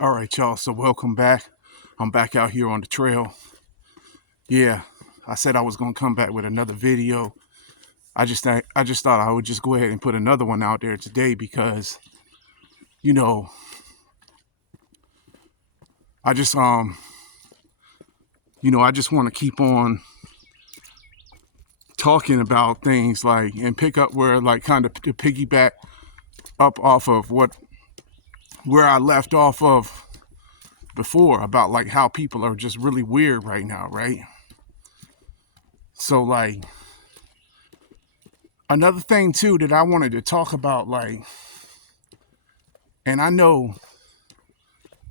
All right, y'all. So welcome back. I'm back out here on the trail. Yeah, I said I was gonna come back with another video. I just thought I would just go ahead and put another one out there today because you know I just I just want to keep on talking about things like and pick up where like kind of to piggyback up off of where I left off of before about like how people are just really weird right now, right? So like another thing too that I wanted to talk about, like, and I know,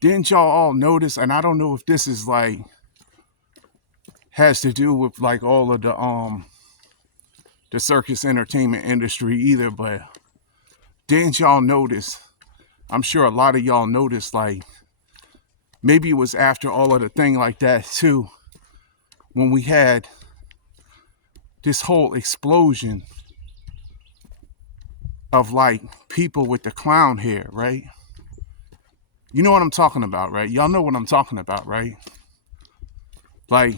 didn't y'all all notice, and I don't know if this is like has to do with like all of the circus entertainment industry either, but didn't y'all notice, I'm sure a lot of y'all noticed, like maybe it was after all of the thing like that too, when we had this whole explosion of like people with the clown hair, right? You know what I'm talking about, right? Y'all know what I'm talking about, right? Like,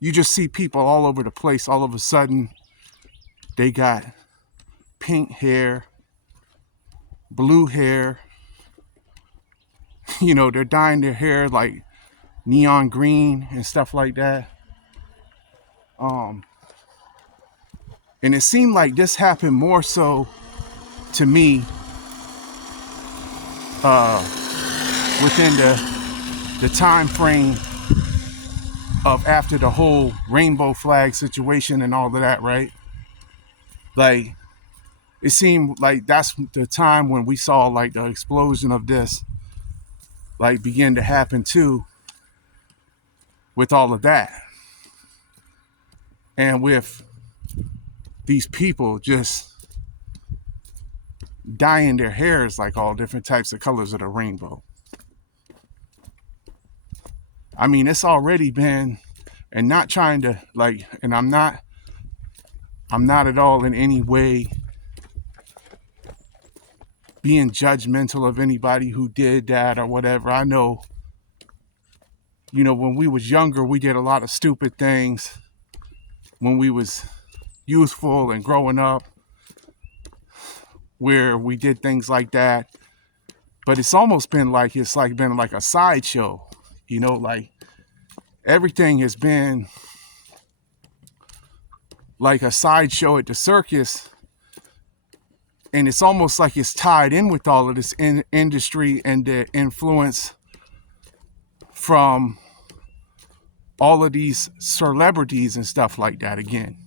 you just see people all over the place. All of a sudden, they got pink hair, blue hair. They're dyeing their hair like neon green and stuff like that. And it seemed like this happened more so to me within the time frame of after the whole rainbow flag situation and all of that, right? Like, it seemed like that's the time when we saw like the explosion of this like begin to happen too, with all of that. And with these people just dyeing their hairs like all different types of colors of the rainbow. I mean, it's already been, and not trying to like, and I'm not at all in any way being judgmental of anybody who did that or whatever. I know, when we was younger, we did a lot of stupid things when we was youthful and growing up, where we did things like that. But it's almost been like, been like a sideshow, like everything has been like a sideshow at the circus. And it's almost like it's tied in with all of this industry and the influence from all of these celebrities and stuff like that again.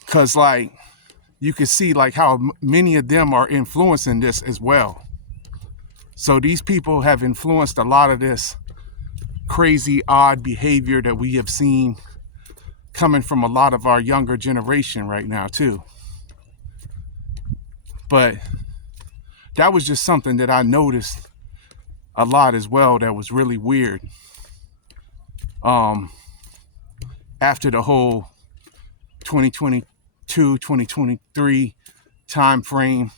Because like you can see like how many of them are influencing this as well. So these people have influenced a lot of this crazy, odd behavior that we have seen coming from a lot of our younger generation right now too. But that was just something that I noticed a lot as well that was really weird. After the whole 2022, 2023 time frame,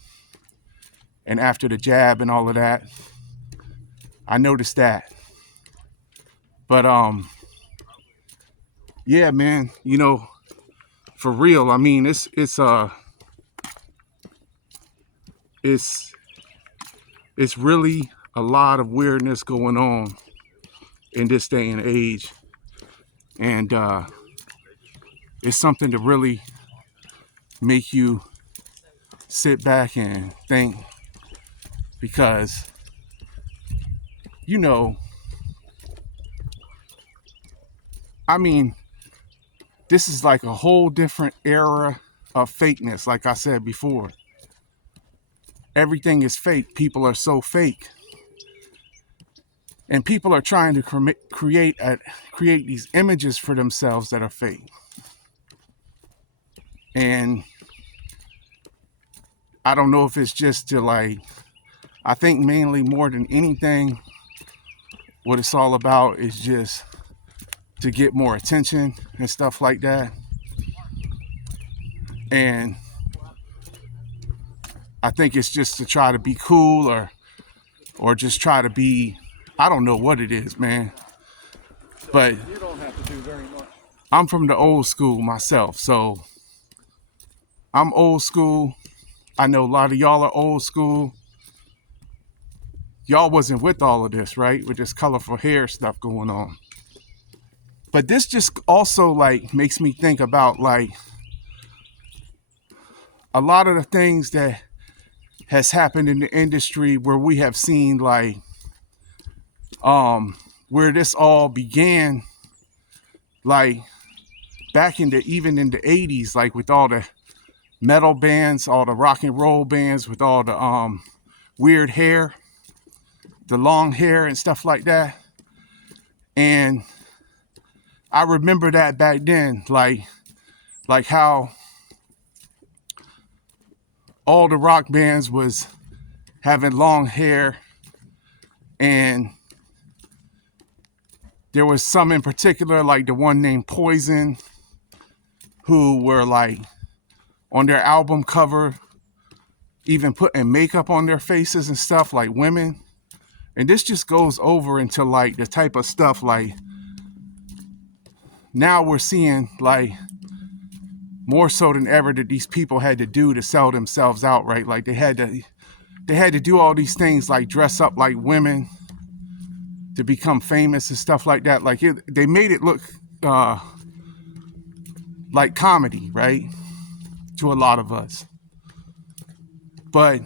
and after the jab and all of that, I noticed that. But yeah, man, for real, I mean, it's really a lot of weirdness going on in this day and age. And it's something to really make you sit back and think, because, I mean, this is like a whole different era of fakeness, like I said before. Everything is fake. People are so fake. And people are trying to create these images for themselves that are fake. And I don't know if it's just to like, I think mainly more than anything, what it's all about is just to get more attention and stuff like that. And I think it's just to try to be cool or or just try to be, I don't know what it is, man. But You don't have to do very much. I'm from the old school myself, so I'm old school. I know a lot of y'all are old school. Y'all wasn't with all of this, right? With this colorful hair stuff going on. But this just also like makes me think about like a lot of the things that has happened in the industry where we have seen like where this all began, like back in the even in the 80s, like with all the metal bands, all the rock and roll bands with all the weird hair, the long hair and stuff like that. And I remember that back then, like how all the rock bands was having long hair, and there was some in particular, like the one named Poison, who were like on their album cover, even putting makeup on their faces and stuff like women. And this just goes over into like the type of stuff like now we're seeing like more so than ever that these people had to do to sell themselves out, right? Like they had to do all these things like dress up like women to become famous and stuff like that. Like they made it look like comedy, right? To a lot of us. But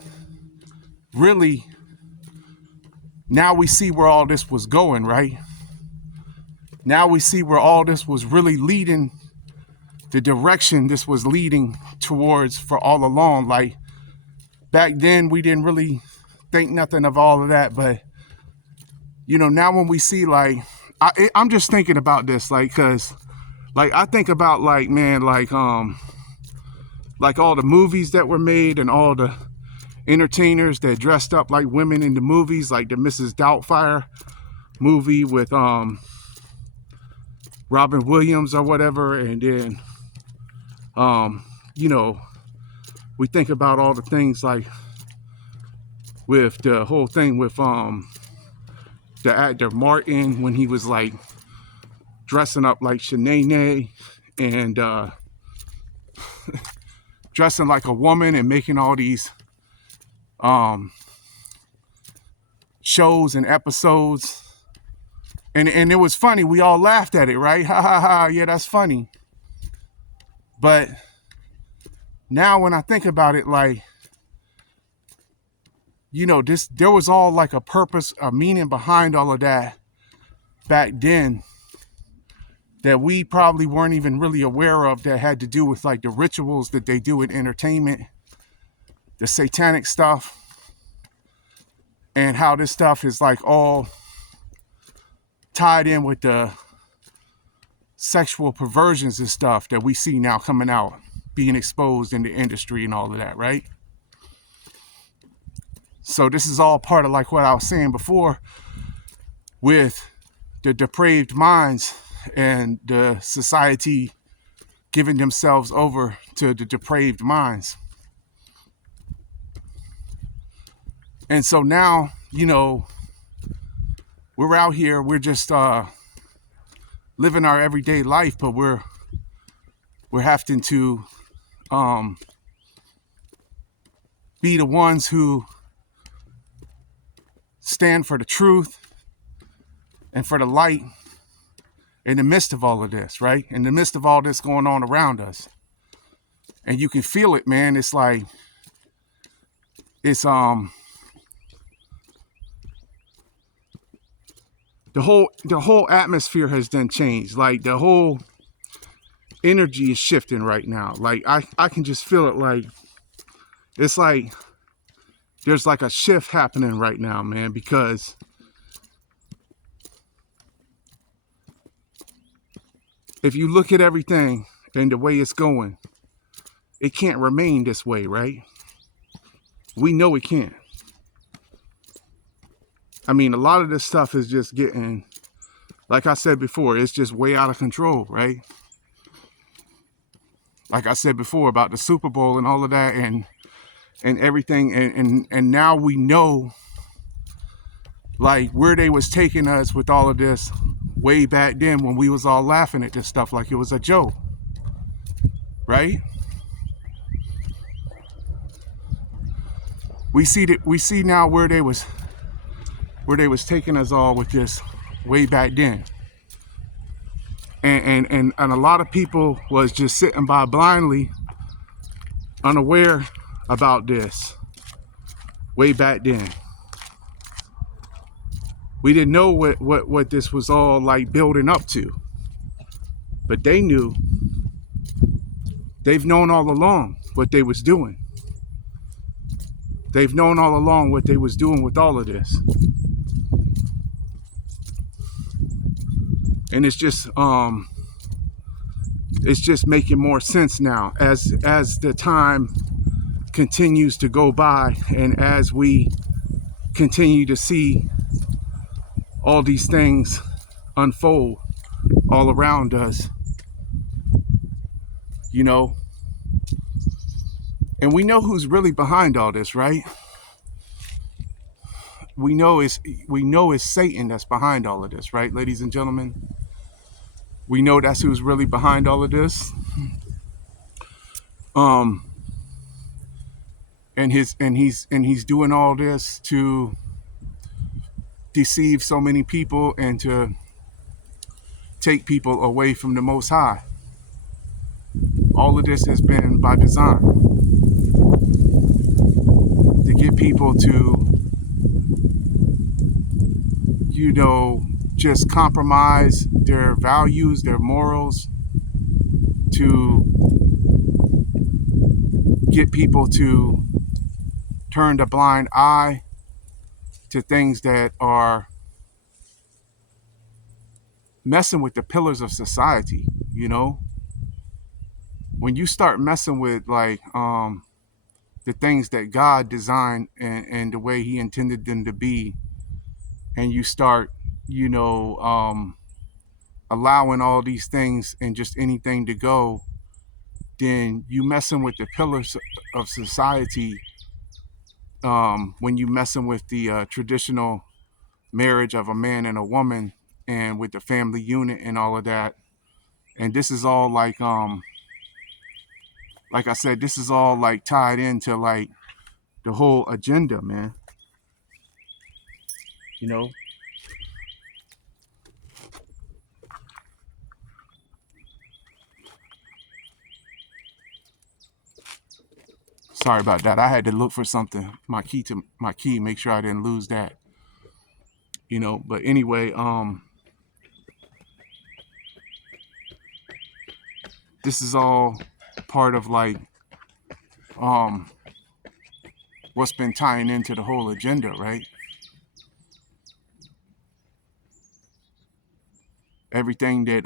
really, now we see where all this was going, right? Now we see where all this was really leading, the direction this was leading towards for all along. Like back then, we didn't really think nothing of all of that. But, you know, now when we see like, I'm just thinking about this, like, cause like I think about like, man, like all the movies that were made and all the entertainers that dressed up like women in the movies, like the Mrs. Doubtfire movie with Robin Williams or whatever. And then you know, we think about all the things like with the whole thing with the actor Martin when he was like dressing up like Shanae and dressing like a woman and making all these shows and episodes. And it was funny. We all laughed at it, right? Ha ha ha. Yeah, that's funny. But now when I think about it, like, you know, there was all like a purpose, a meaning behind all of that back then that we probably weren't even really aware of, that had to do with like the rituals that they do in entertainment, the satanic stuff, and how this stuff is like all tied in with the sexual perversions and stuff that we see now coming out, being exposed in the industry and all of that, right? So this is all part of like what I was saying before with the depraved minds and the society giving themselves over to the depraved minds. And so now, you know, we're out here, we're just living our everyday life, but we're having to be the ones who stand for the truth and for the light in the midst of all of this, right? In the midst of all this going on around us. And you can feel it, man. It's like, it's the whole atmosphere has then changed. Like the whole energy is shifting right now. Like I can just feel it. Like it's like there's like a shift happening right now, man, because if you look at everything and the way it's going, it can't remain this way, right? We know it can't. I mean, a lot of this stuff is just getting, like I said before, it's just way out of control, right? Like I said before about the Super Bowl and all of that and everything. And now we know like where they was taking us with all of this way back then when we was all laughing at this stuff like it was a joke, right? We see now where they was taking us all with this way back then. And a lot of people was just sitting by blindly unaware about this way back then. We didn't know what this was all like building up to, but they knew. They've known all along what they was doing. They've known all along what they was doing with all of this. And it's just making more sense now as the time continues to go by, and as we continue to see all these things unfold all around us, you know. And we know who's really behind all this, right? We know it's Satan that's behind all of this, right, ladies and gentlemen? We know that's who's really behind all of this. And he's doing all this to deceive so many people and to take people away from the Most High. All of this has been by design, to get people to, you know, just compromise their values, their morals, to get people to turn a blind eye to things that are messing with the pillars of society, you know. When you start messing with like the things that God designed and the way he intended them to be, and you start, you know, allowing all these things and just anything to go, then you messing with the pillars of society. When you messing with the traditional marriage of a man and a woman, and with the family unit and all of that. And this is all like I said, this is all like tied into like the whole agenda, man. You know? Sorry about that. I had to look for something, my key, make sure I didn't lose that. You know, but anyway, this is all part of like what's been tying into the whole agenda, right? Everything that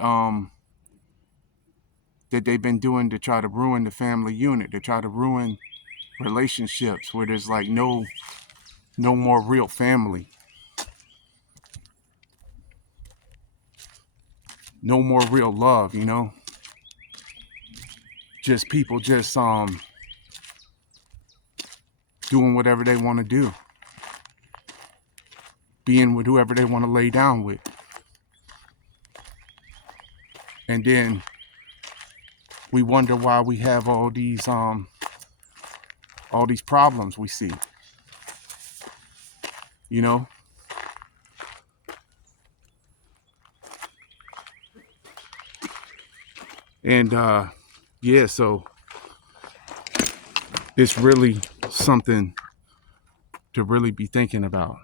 they've been doing to try to ruin the family unit, to try to ruin relationships where there's like no more real family, no more real love, you know. Just people just doing whatever they want to do, being with whoever they want to lay down with, and then we wonder why we have all these problems we see, you know. And yeah, so it's really something to really be thinking about,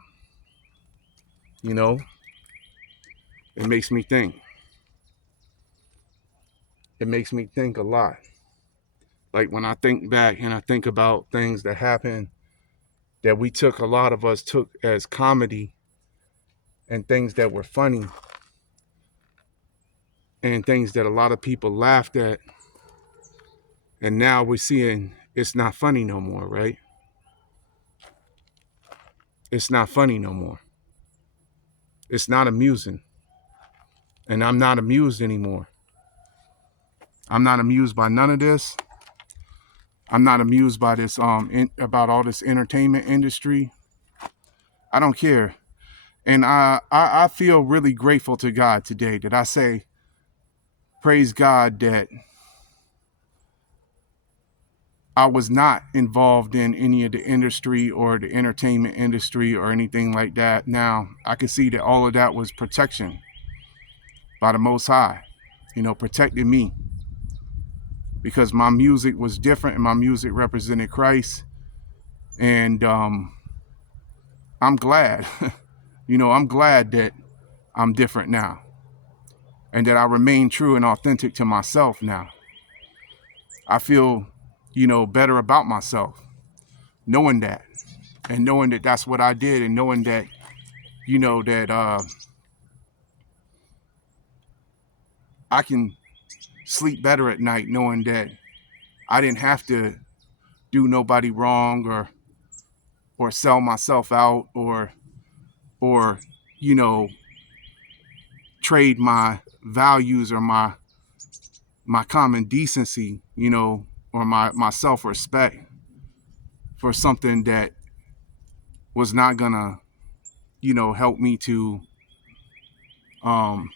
you know. It makes me think. It makes me think a lot. Like when I think back and I think about things that happened that a lot of us took as comedy, and things that were funny, and things that a lot of people laughed at, and now we're seeing it's not funny no more, right? It's not funny no more. It's not amusing. And I'm not amused anymore. I'm not amused by none of this. I'm not amused by this about all this entertainment industry. I don't care. And I feel really grateful to God today that I say, praise God that I was not involved in any of the industry or the entertainment industry or anything like that. Now, I can see that all of that was protection by the Most High, protecting me because my music was different and my music represented Christ. And I'm glad, I'm glad that I'm different now and that I remain true and authentic to myself now. I feel, better about myself, knowing that and knowing that that's what I did and knowing that, that I can sleep better at night knowing that I didn't have to do nobody wrong or sell myself out or you know trade my values or my common decency, or my self-respect for something that was not gonna, help me to um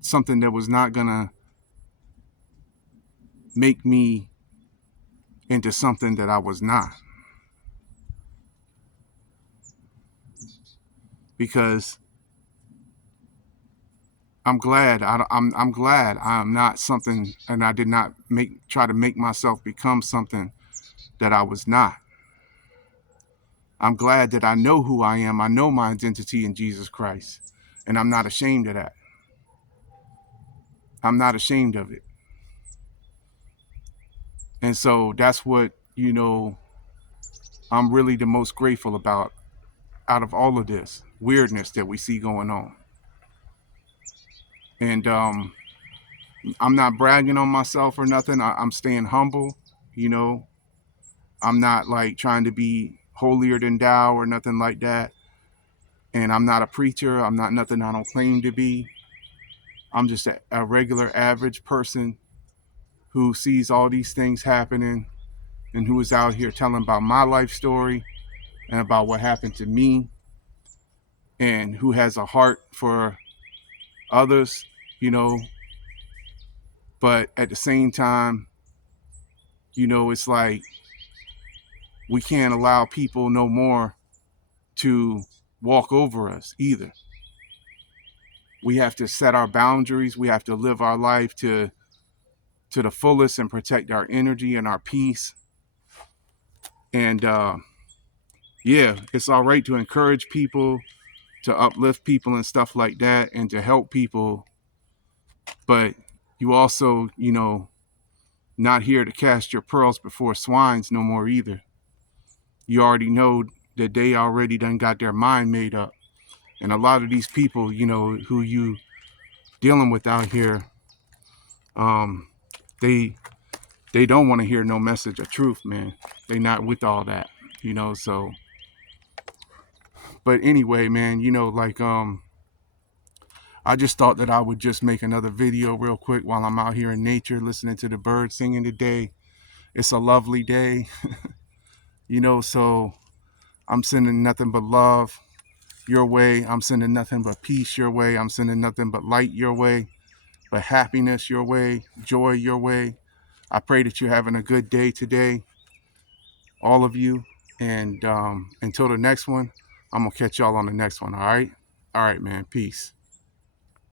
something that was not gonna make me into something that I was not. Because I'm glad I'm not something, and I did not try to make myself become something that I was not. I'm glad that I know who I am. I know my identity in Jesus Christ, and I'm not ashamed of that. I'm not ashamed of it. And so that's what, I'm really the most grateful about out of all of this weirdness that we see going on. And I'm not bragging on myself or nothing. I'm staying humble, you know. I'm not like trying to be holier than thou or nothing like that. And I'm not a preacher. I'm not nothing I don't claim to be. I'm just a regular average person who sees all these things happening and who is out here telling about my life story and about what happened to me, and who has a heart for others, you know. But at the same time, it's like we can't allow people no more to walk over us either. We have to set our boundaries. We have to live our life to the fullest and protect our energy and our peace. And yeah, it's all right to encourage people, to uplift people and stuff like that, and to help people. But you also, not here to cast your pearls before swines no more either. You already know that they already done got their mind made up. And a lot of these people, who you dealing with out here, they they don't want to hear no message of truth, man. They not with all that, so. But anyway, man, I just thought that I would just make another video real quick while I'm out here in nature listening to the birds singing today. It's a lovely day, so I'm sending nothing but love your way. I'm sending nothing but peace your way. I'm sending nothing but light your way, but happiness your way, joy your way. I pray that you're having a good day today, all of you. And until the next one, I'm going to catch y'all on the next one, all right? All right, man. Peace.